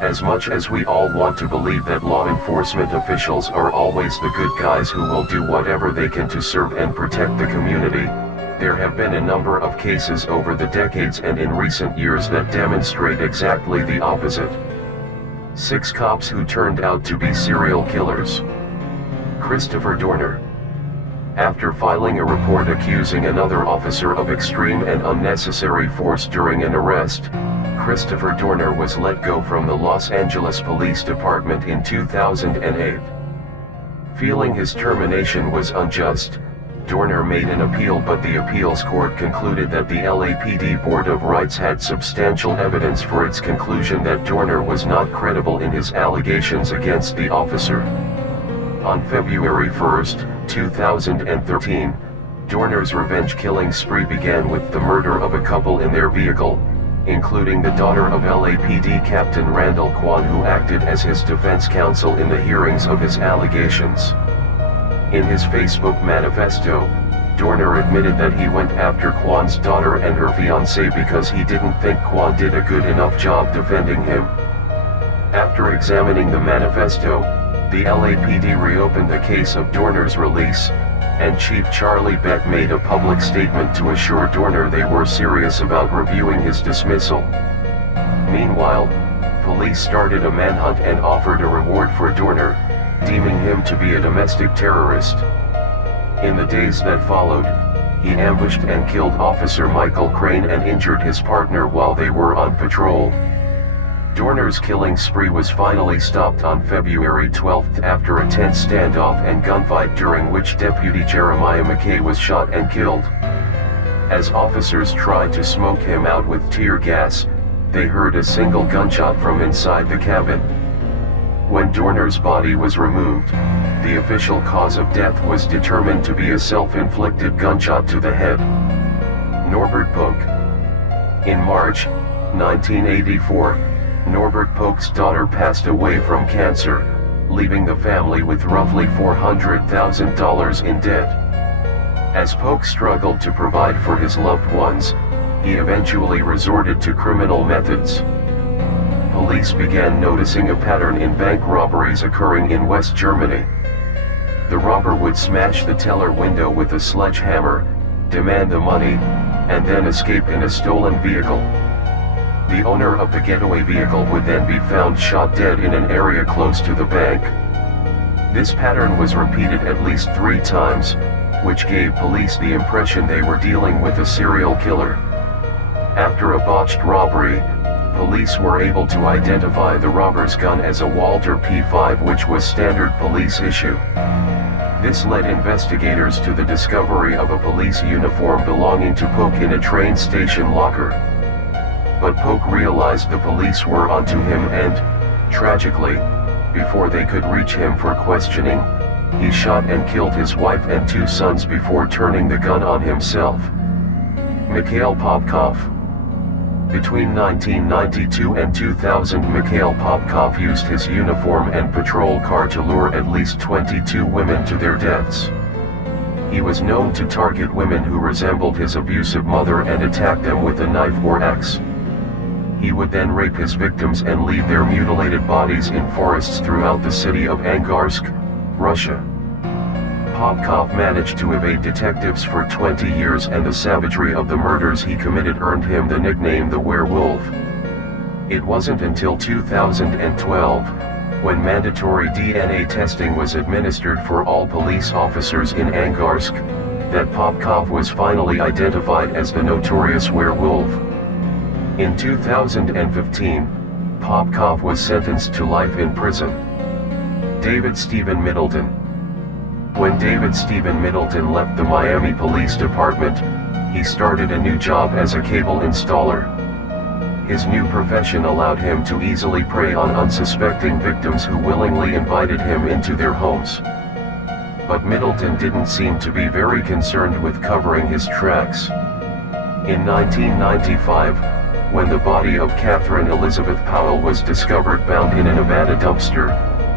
As much as we all want to believe that law enforcement officials are always the good guys who will do whatever they can to serve and protect the community, there have been a number of cases over the decades and in recent years that demonstrate exactly the opposite. 6 cops who turned out to be serial killers. Christopher Dorner. After filing a report accusing another officer of extreme and unnecessary force during an arrest, Christopher Dorner was let go from the Los Angeles Police Department in 2008. Feeling his termination was unjust, Dorner made an appeal, but the appeals court concluded that the LAPD Board of Rights had substantial evidence for its conclusion that Dorner was not credible in his allegations against the officer. On February 1, 2013, Dorner's revenge killing spree began with the murder of a couple in their vehicle, including the daughter of LAPD Captain Randall Kwan, who acted as his defense counsel in the hearings of his allegations. In his Facebook manifesto, Dorner admitted that he went after Kwan's daughter and her fiancé because he didn't think Kwan did a good enough job defending him. After examining the manifesto, the LAPD reopened the case of Dorner's release, and Chief Charlie Beck made a public statement to assure Dorner they were serious about reviewing his dismissal. Meanwhile, police started a manhunt and offered a reward for Dorner, deeming him to be a domestic terrorist. In the days that followed, he ambushed and killed Officer Michael Crane and injured his partner while they were on patrol. Dorner's killing spree was finally stopped on February 12 after a tense standoff and gunfight during which Deputy Jeremiah McKay was shot and killed. As officers tried to smoke him out with tear gas, they heard a single gunshot from inside the cabin. When Dorner's body was removed, the official cause of death was determined to be a self-inflicted gunshot to the head. Norbert Pook. In March 1984, Norbert Pook's daughter passed away from cancer, leaving the family with roughly $400,000 in debt. As Pook struggled to provide for his loved ones, he eventually resorted to criminal methods. Police began noticing a pattern in bank robberies occurring in West Germany. The robber would smash the teller window with a sledgehammer, demand the money, and then escape in a stolen vehicle. The owner of the getaway vehicle would then be found shot dead in an area close to the bank. This pattern was repeated at least 3 times, which gave police the impression they were dealing with a serial killer. After a botched robbery, police were able to identify the robber's gun as a Walther P5, which was standard police issue. This led investigators to the discovery of a police uniform belonging to Pook in a train station locker. But Pook realized the police were onto him and, tragically, before they could reach him for questioning, he shot and killed his wife and 2 sons before turning the gun on himself. Mikhail Popkov. Between 1992 and 2000, Mikhail Popkov used his uniform and patrol car to lure at least 22 women to their deaths. He was known to target women who resembled his abusive mother and attack them with a knife or axe. He would then rape his victims and leave their mutilated bodies in forests throughout the city of Angarsk, Russia. Popkov managed to evade detectives for 20 years, and the savagery of the murders he committed earned him the nickname the Werewolf. It wasn't until 2012, when mandatory DNA testing was administered for all police officers in Angarsk, that Popkov was finally identified as the notorious werewolf. In 2015, Popkov was sentenced to life in prison. David Stephen Middleton. When David Stephen Middleton left the Miami Police Department, he started a new job as a cable installer. His new profession allowed him to easily prey on unsuspecting victims who willingly invited him into their homes. But Middleton didn't seem to be very concerned with covering his tracks. In 1995, when the body of Catherine Elizabeth Powell was discovered bound in a Nevada dumpster,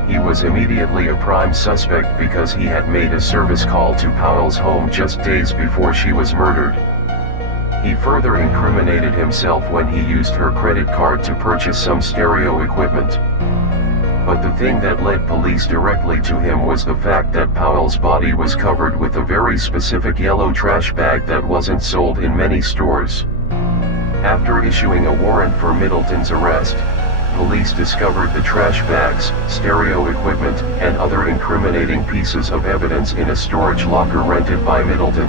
he was immediately a prime suspect because he had made a service call to Powell's home just days before she was murdered. He further incriminated himself when he used her credit card to purchase some stereo equipment. But the thing that led police directly to him was the fact that Powell's body was covered with a very specific yellow trash bag that wasn't sold in many stores. After issuing a warrant for Middleton's arrest, police discovered the trash bags, stereo equipment, and other incriminating pieces of evidence in a storage locker rented by Middleton.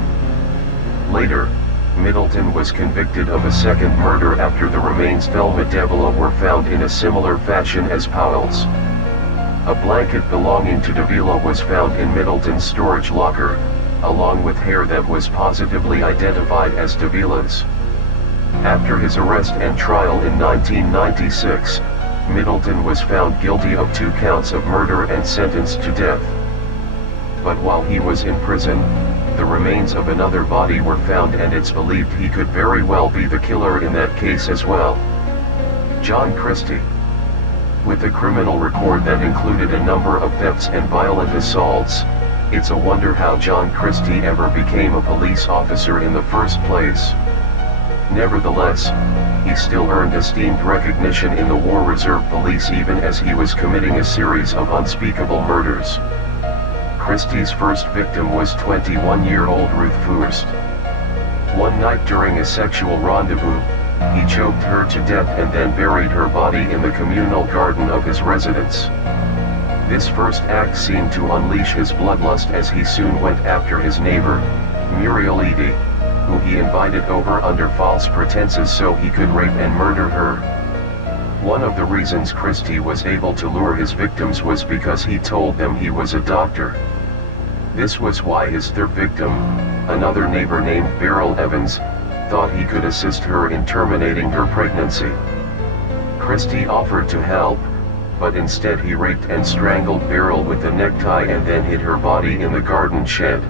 Later, Middleton was convicted of a second murder after the remains Velma Davila were found in a similar fashion as Powell's. A blanket belonging to Davila was found in Middleton's storage locker, along with hair that was positively identified as Davila's. After his arrest and trial in 1996, Middleton was found guilty of 2 counts of murder and sentenced to death. But while he was in prison, the remains of another body were found, and it's believed he could very well be the killer in that case as well. John Christie. With a criminal record that included a number of thefts and violent assaults, it's a wonder how John Christie ever became a police officer in the first place. Nevertheless, he still earned esteemed recognition in the War Reserve Police even as he was committing a series of unspeakable murders. Christie's first victim was 21-year-old Ruth Furst. One night during a sexual rendezvous, he choked her to death and then buried her body in the communal garden of his residence. This first act seemed to unleash his bloodlust as he soon went after his neighbor, Muriel Eady, who he invited over under false pretenses so he could rape and murder her. One of the reasons Christie was able to lure his victims was because he told them he was a doctor. This was why his third victim, another neighbor named Beryl Evans, thought he could assist her in terminating her pregnancy. Christie offered to help, but instead he raped and strangled Beryl with a necktie and then hid her body in the garden shed.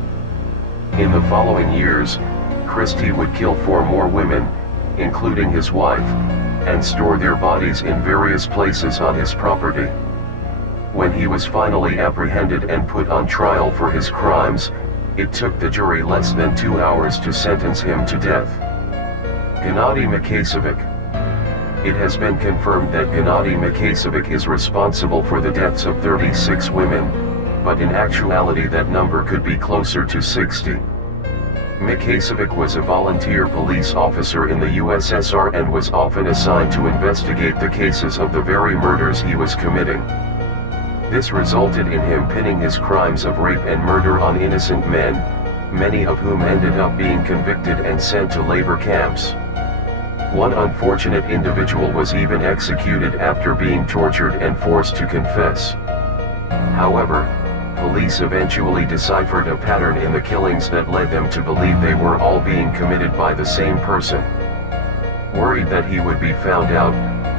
In the following years, Christie would kill 4 more women, including his wife, and store their bodies in various places on his property. When he was finally apprehended and put on trial for his crimes, it took the jury less than 2 hours to sentence him to death. Gennady Makasevic. It has been confirmed that Gennady Makasevic is responsible for the deaths of 36 women, but in actuality that number could be closer to 60. Makasevic was a volunteer police officer in the USSR and was often assigned to investigate the cases of the very murders he was committing. This resulted in him pinning his crimes of rape and murder on innocent men, many of whom ended up being convicted and sent to labor camps. One unfortunate individual was even executed after being tortured and forced to confess. However, police eventually deciphered a pattern in the killings that led them to believe they were all being committed by the same person. Worried that he would be found out,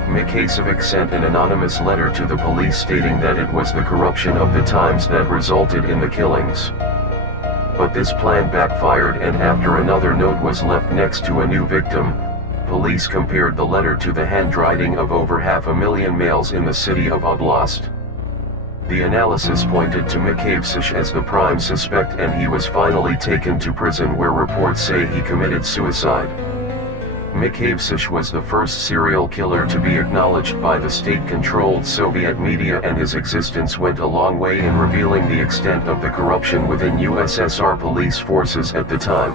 Makasevic sent an anonymous letter to the police stating that it was the corruption of the times that resulted in the killings. But this plan backfired, and after another note was left next to a new victim, police compared the letter to the handwriting of over 500,000 males in the city of Oblast. The analysis pointed to Makasevic as the prime suspect, and he was finally taken to prison where reports say he committed suicide. Makasevic was the first serial killer to be acknowledged by the state-controlled Soviet media, and his existence went a long way in revealing the extent of the corruption within USSR police forces at the time.